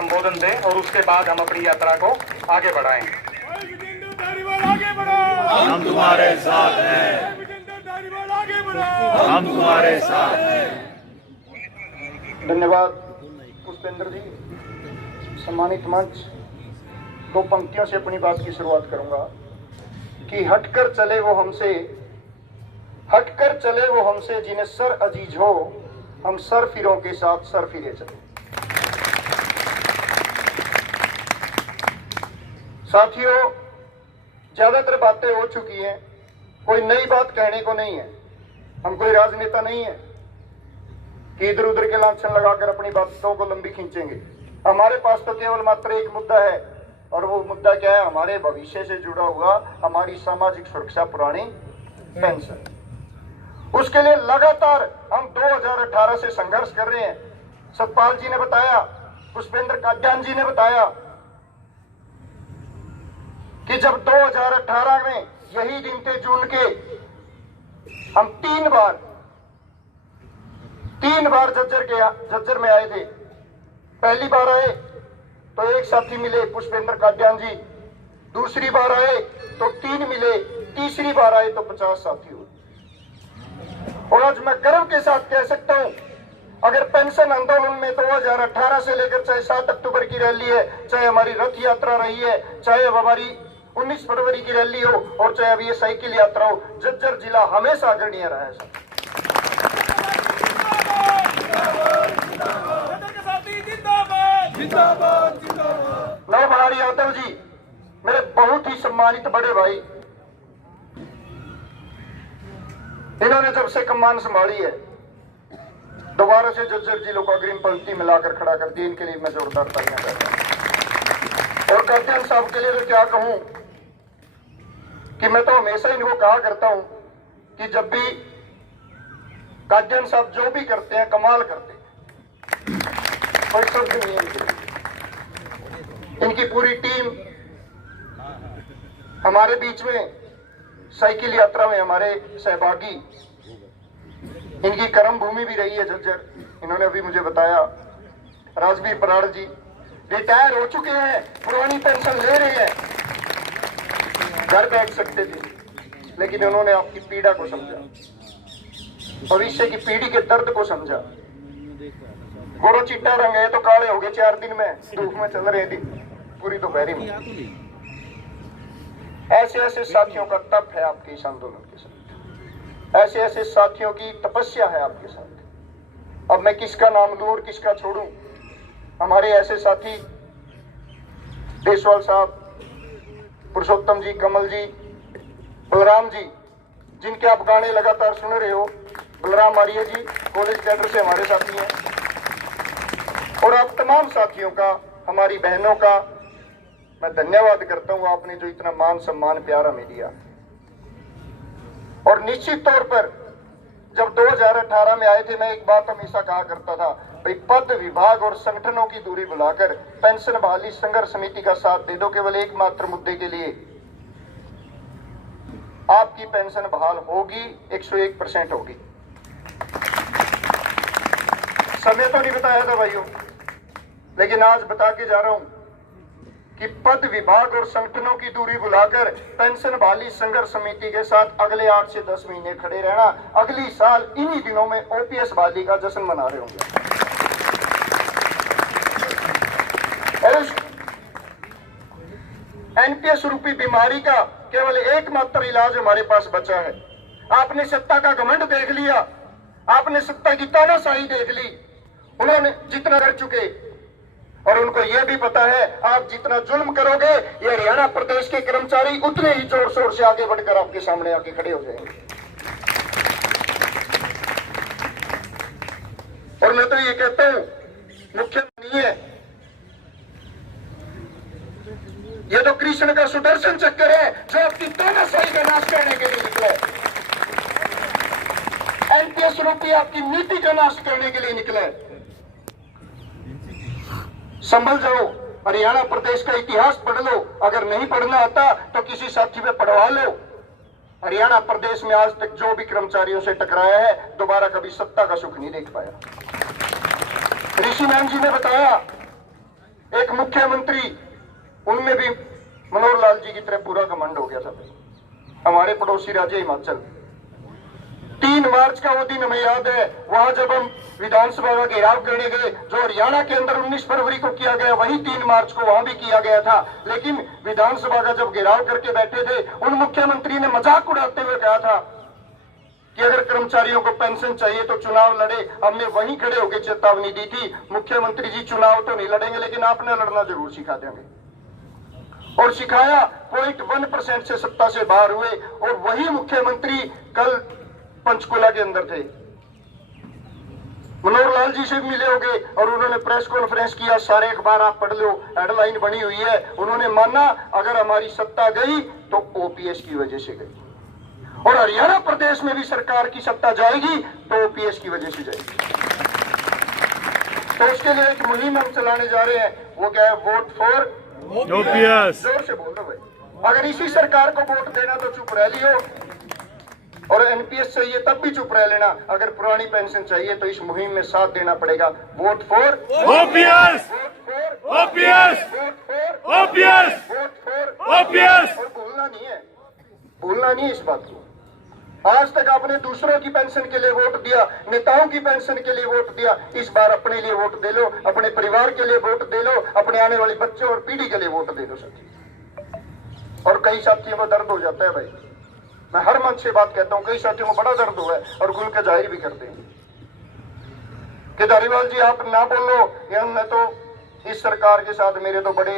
संबोधन दें और उसके बाद हम अपनी यात्रा को आगे बढ़ाएं। हम तुम्हारे साथ हैं, हम तुम्हारे साथ हैं। धन्यवाद पुष्पेंद्र जी। सम्मानित मंच, दो पंक्तियों से अपनी बात की शुरुआत करूंगा कि हटकर चले वो हमसे जिन्हें सर अजीज हो, हम सर फिरों के साथ सर फिरे चले। साथियों, ज्यादातर बातें हो चुकी हैं, कोई नई बात कहने को नहीं है। हम कोई राजनेता नहीं है कि इधर उधर के लांछन लगाकर अपनी बातों को लंबी खींचेंगे। हमारे पास तो केवल मात्र एक मुद्दा है, और वो मुद्दा क्या है? हमारे भविष्य से जुड़ा हुआ हमारी सामाजिक सुरक्षा पुरानी पेंशन। उसके लिए लगातार हम 2018 से संघर्ष कर रहे हैं। सतपाल जी ने बताया, पुष्पेंद्र काद्यान जी ने बताया कि जब 2018 में यही दिन थे जून के, हम तीन बार झज्जर में आए थे। पहली बार आए तो एक साथी मिले, पुष्पेंद्र काद्यान जी। दूसरी बार आए तो 3 मिले, तीसरी बार आए तो 50 साथी हुए। और आज मैं गर्व के साथ कह सकता हूं, अगर पेंशन आंदोलन में 2018 से लेकर चाहे 7 अक्टूबर की रैली है, चाहे हमारी रथ यात्रा रही है, चाहे अब हमारी 19 फरवरी की रैली हो, और चाहे अब ये साइकिल यात्रा हो, झज्जर जिला हमेशा अग्रणीय रहा है। नवबहार यादव जी, मेरे बहुत ही सम्मानित बड़े भाई, इन्होंने जब से कमान संभाली है, दोबारा से झज्जर जिलों को अग्रिम पंक्ति में लाकर खड़ा कर दिया। इनके लिए मैं जोरदार तालियां करता हूं। और काद्यान साहब के लिए तो क्या कहूं कि मैं तो हमेशा इनको कहा करता हूं कि जब भी काद्यान साहब जो भी करते हैं कमाल करते हैं, कोई शब्द नहीं है इनके लिए। इनकी पूरी टीम हमारे बीच में साइकिल यात्रा में हमारे सहभागी, इनकी कर्म भूमि भी रही है झज्जर। इन्होंने अभी मुझे बताया, राजवीर बराड़ जी रिटायर हो चुके हैं, पुरानी पेंशन ले रहे हैं, घर बैठ सकते थे, लेकिन उन्होंने आपकी पीड़ा को समझा, भविष्य की पीढ़ी के दर्द को समझा। गोरो चिट्टा रंग है तो काले हो गए 4 दिन में, धूप में चल रहे दिन पूरी दोपहरी में। ऐसे साथियों का तप है आपके इस आंदोलन के साथ, ऐसे साथियों की तपस्या है आपके साथ। अब मैं किसका नाम लूं और किसका छोड़ूं? हमारे ऐसे साथी देशवाल साहब, पुरुषोत्तम जी, कमल जी, बलराम जी, जिनके आप गाने लगातार सुन रहे हो। बलराम आर्य जी कॉलेज कैडर से हमारे साथी हैं। और आप तमाम साथियों का, हमारी बहनों का मैं धन्यवाद करता हूं, आपने जो इतना मान सम्मान प्यार हमें दिया। और निश्चित तौर पर जब 2018 में आए थे, मैं एक बात हमेशा कहा करता था, भाई पद विभाग और संगठनों की दूरी बुलाकर पेंशन बहाली संघर्ष समिति का साथ दे दो, केवल एकमात्र मुद्दे के लिए। आपकी पेंशन बहाल होगी, 101% होगी। समय तो नहीं बताया था भाइयों, लेकिन आज बता के जा रहा हूं कि पद विभाग और संगठनों की दूरी बुलाकर पेंशन बहाली संघर्ष समिति के साथ अगले 8 से 10 महीने खड़े रहना। अगली साल इन्हीं दिनों में ओपीएस बहाली का जश्न मना रहे होंगे। एनपीएस रूपी बीमारी का केवल एकमात्र इलाज हमारे पास बचा है। आपने सत्ता का घमंड देख लिया, आपने सत्ता की तानाशाही देख ली, उन्होंने जितना कर चुके, और उनको यह भी पता है आप जितना जुल्म करोगे, ये हरियाणा प्रदेश के कर्मचारी उतने ही जोर शोर से आगे बढ़कर आपके सामने आके खड़े हो जाएंगे। और मैं तो ये कहता हूं, मुख्य नहीं है ये, तो कृष्ण का सुदर्शन चक्कर है जो आपकी तानाशाही का नाश करने के लिए निकला है। एनपीएस रूपी आपकी नीति का नाश करने के लिए निकला है। संभल जाओ, हरियाणा प्रदेश का इतिहास पढ़ लो, अगर नहीं पढ़ना आता तो किसी साथी में पढ़वा लो। हरियाणा प्रदेश में आज तक जो भी कर्मचारियों से टकराया है, दोबारा कभी सत्ता का सुख नहीं देख पाया। ऋषि मैम जी ने बताया एक मुख्यमंत्री, उनमें भी मनोहर लाल जी की तरह पूरा घमंड हो गया था। हमारे पड़ोसी राज्य हिमाचल, 3 मार्च का वो दिन हमें याद है, वहां जब हम विधानसभा का घेराव करने गए, जो हरियाणा के अंदर 19 फरवरी को किया गया, वही 3 मार्च को वहां भी किया गया था। लेकिन विधानसभा का जब घेराव करके बैठे थे, उन मुख्यमंत्री ने मजाक उड़ाते हुए कहा था कि अगर कर्मचारियों को पेंशन चाहिए तो चुनाव लड़े। हमने वहीं खड़े होकर चेतावनी दी थी, मुख्यमंत्री जी चुनाव तो नहीं लड़ेंगे, लेकिन आपने लड़ना जरूर सिखा देंगे। और सिखाया, 0.1% से सत्ता से बाहर हुए। और वही मुख्यमंत्री कल पंचकुला के अंदर थे, मनोहर लाल जी से भी मिले होंगे और उन्होंने प्रेस कॉन्फ्रेंस किया। सारे अखबार आप पढ़ लो, हेडलाइन बनी हुई है। उन्होंने माना अगर हमारी सत्ता गई तो ओपीएस की वजह से गई, और हरियाणा प्रदेश में भी सरकार की सत्ता जाएगी तो ओपीएस की वजह से जाएगी। तो उसके लिए एक मुहिम हम चलाने जा रहे हैं, वो क्या है? Vote for OPS. जोर से बोल दो भाई। अगर इसी सरकार को वोट देना तो चुप रह लियो, और एनपीएस चाहिए तब भी चुप रह लेना। अगर पुरानी पेंशन चाहिए तो इस मुहिम में साथ देना पड़ेगा। Vote for OPS, vote for OPS, vote for OPS, vote for OPS. और भूलना नहीं है, भूलना नहीं है इस बात को। आज तक आपने दूसरों की पेंशन के लिए वोट दिया, नेताओं की पेंशन के लिए वोट दिया। इस बार अपने लिए वोट दे लो, अपने परिवार के लिए वोट दे लो, अपने आने वाले बच्चों और पीढ़ी के लिए वोट दे दो साथी। और कई साथियों को दर्द हो जाता है भाई, मैं हर मंच से बात कहता हूं, कई साथियों को बड़ा दर्द हुआ है और खुल के जाहिर भी करते हैं कि धारीवाल जी आप ना बोलो, या मैं तो इस सरकार के साथ, मेरे तो बड़े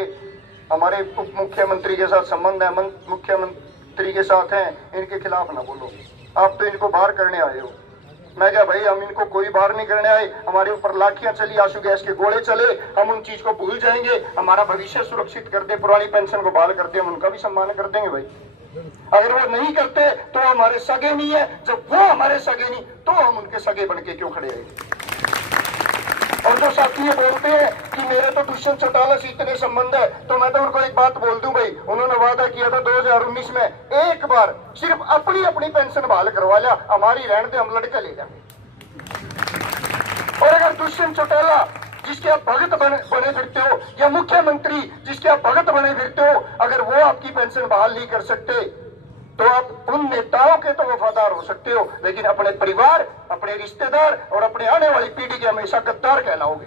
हमारे उप मुख्यमंत्री के साथ संबंध है, मुख्यमंत्री के साथ हैं, इनके खिलाफ ना बोलो, आप तो इनको बाहर करने आए हो। मैं क्या भाई, हम इनको कोई बाहर नहीं करने आए। हमारे ऊपर लाठियां चली, आंसू गैस के गोले चले, हम उन चीज को भूल जाएंगे। हमारा भविष्य सुरक्षित कर दे, पुरानी पेंशन को बहाल कर दे, हम उनका भी सम्मान कर देंगे भाई। अगर वो नहीं करते तो हमारे सगे नहीं है, जब वो हमारे सगे नहीं तो हम उनके सगे बन के क्यों खड़े रहेंगे? और जो साथी ये बोलते हैं कि मेरे तो दुष्यंत चौटाला से इतने संबंध है, तो मैं तो उनको एक बात बोल दूं भाई, उन्होंने वादा किया था 2019 में एक बार सिर्फ अपनी अपनी पेंशन बहाल करवा लिया, हमारी रहने दे, हम लड़के ले जाएंगे। और अगर दुष्यंत चौटाला जिसके आप भगत बने फिरते हो, या मुख्यमंत्री जिसके आप भगत बने फिरते हो, अगर वो आपकी पेंशन बहाल नहीं कर सकते तो आप उन नेताओं के तो वफादार हो सकते हो, लेकिन अपने परिवार, अपने रिश्तेदार और अपने आने वाली पीढ़ी के हमेशा गद्दार कहलाओगे।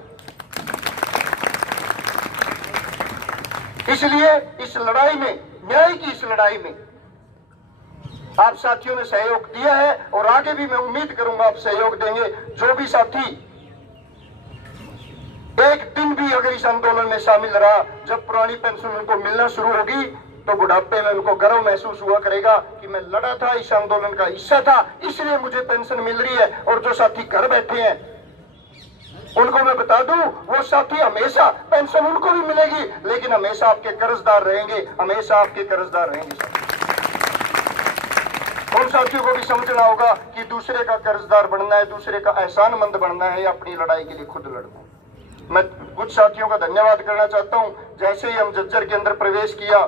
इसलिए इस लड़ाई में, न्याय की इस लड़ाई में आप साथियों ने सहयोग दिया है और आगे भी मैं उम्मीद करूंगा आप सहयोग देंगे। जो भी साथी एक दिन भी अगर इस आंदोलन में शामिल रहा, जब पुरानी पेंशन उनको मिलना शुरू होगी तो बुढ़ापे में उनको गर्व महसूस हुआ करेगा कि मैं लड़ा था, इस आंदोलन का हिस्सा था, इसलिए मुझे पेंशन मिल रही है। और जो साथी घर बैठे हैं उनको मैं बता दूं, वो साथी हमेशा पेंशन उनको भी मिलेगी, लेकिन हमेशा आपके कर्जदार रहेंगे, हमेशा आपके कर्जदार रहेंगे। उन साथियों को भी समझना होगा कि दूसरे का कर्जदार बनना है, दूसरे का एहसानमंद बनना है या अपनी लड़ाई के लिए खुद लड़ना है। मैं कुछ साथियों का धन्यवाद करना चाहता हूं। जैसे ही हम झज्जर के अंदर प्रवेश किया,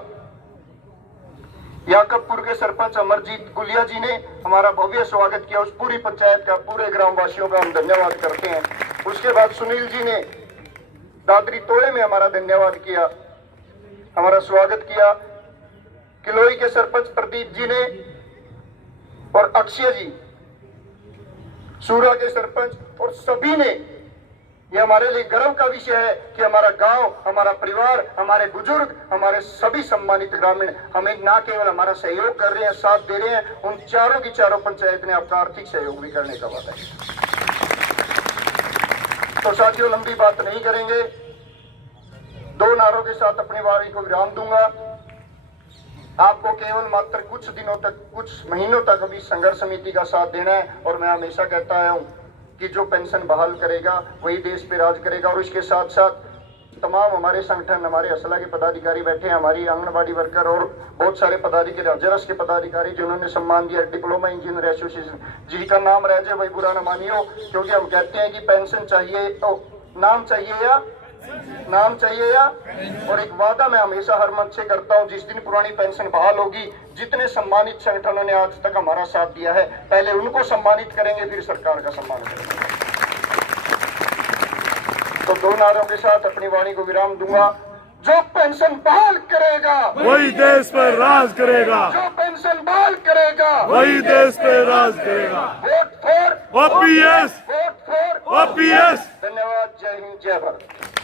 याकबपुर के सरपंच अमरजीत गुलिया जी ने हमारा भव्य स्वागत किया। उस पूरी पंचायत का, पूरे ग्रामवासियों का हम धन्यवाद करते हैं। उसके बाद सुनील जी ने दादरी तोड़े में हमारा धन्यवाद किया, हमारा स्वागत किया। किलोई के सरपंच प्रदीप जी ने और अक्षय जी, सूरा के सरपंच और सभी ने, ये हमारे लिए गर्व का विषय है कि हमारा गांव, हमारा परिवार, हमारे बुजुर्ग, हमारे सभी सम्मानित ग्रामीण हमें ना केवल हमारा सहयोग कर रहे हैं, साथ दे रहे हैं, उन चारों की चारों पंचायत ने आपका आर्थिक सहयोग भी करने का वादा है। तो साथियों, लंबी बात नहीं करेंगे, 2 नारों के साथ अपनी वारी को विराम दूंगा। आपको केवल मात्र कुछ दिनों तक, कुछ महीनों तक अभी संघर्ष समिति का साथ देना है। और मैं हमेशा कहता आया हूं कि जो पेंशन बहाल करेगा वही देश पे राज करेगा। और इसके साथ साथ तमाम हमारे संगठन, हमारे असला के पदाधिकारी बैठे हैं, हमारी आंगनबाड़ी वर्कर और बहुत सारे पदाधिकारी, हजरस के पदाधिकारी जिन्होंने सम्मान दिया, डिप्लोमा इंजीनियर एसोसिएशन जी का नाम रह जाए भाई बुरा न मानियो, क्योंकि हम कहते हैं कि पेंशन चाहिए तो नाम चाहिए या और एक वादा मैं हमेशा हर मंच से करता हूं, जिस दिन पुरानी पेंशन बहाल होगी, जितने सम्मानित संगठनों ने आज तक हमारा साथ दिया है, पहले उनको सम्मानित करेंगे, फिर सरकार का सम्मान करेंगे। तो दो नारों के साथ अपनी वाणी को विराम दूंगा। जो पेंशन बहाल करेगा वही देश पर राज करेगा, जो पेंशन बहाल करेगा वही देश पे राज करेगा। Vote for OPS, vote for OPS. धन्यवाद। जय हिंद, जय भारत।